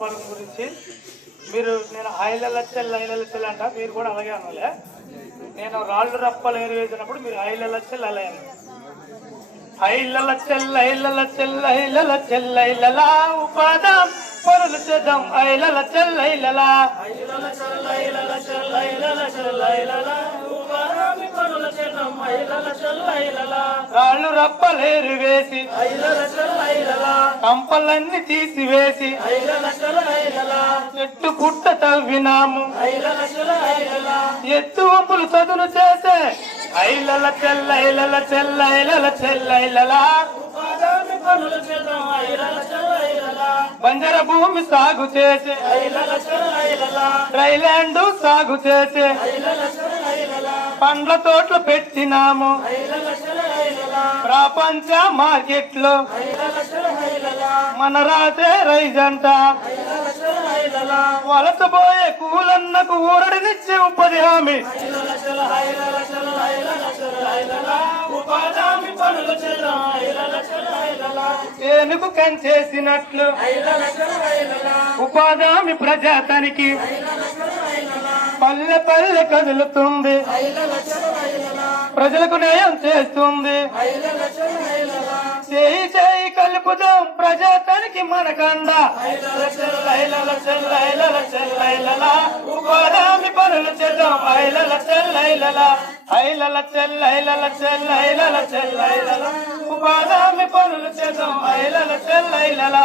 పనుల గురించి మీరు నేను హైలల చెల్ హైలల చెల్ అంట మీరు కూడా అలాగే అనలే నేను రాళ్ళు రప్పలు ఎరువేసినప్పుడు మీరు హైలల చెల్ అలా అనాలి. హైలల చెల్ హైలల చెల్ హైలల చెల్ హైలల ఉపాదం పనులు చేద్దాం హైలల చెల్ హైలల హైలల చెల్ హైలల చెల్ హైలల చెల్ హైలల ఉపాదం పనులు చేద్దాం హైలల చెల్ హైలల రాళ్ళు రప్పలు ఏరివేసి హైలల చెల్ హైలల కంపలన్నీ తీసివేసి చెట్టు పుట్ట తవ్వినాము. ఎత్తు వంపులు చదును చేసే ఐలల చెల్ల ఐలల చెల్ల ఐలల చెల్ల ఐలల. ఐలల బంజర భూమి సాగు చేసే ఐలల చెల్ల ఐలల రైలాండ్ సాగు చేసే పండ్ల తోటలు పెట్టినాము. ప్రపంచ మార్కెట్లో మన రాసే రైజంట వలసపోయే కూలన్నకు ఊరడినిచ్చే ఉపాధి హామీ. ఏనుగు కంచేసినట్లు. ఉపాధి ప్రజాతానికి పల్లె పల్లె కదులుతుంది. ప్రజలకు న్యాయం చేస్తుంది. చేయి చేయి కలుపుదాం ప్రజాతానికి మనకండ ఉపాధి పనులు చేద్దాం. ఐలల చెల్లైలల ఐలల చెల్లైలల చెల్లైలల చెల్లైలల ఉపాధి పనులు చేద్దాం. ఐలల చెల్లైలల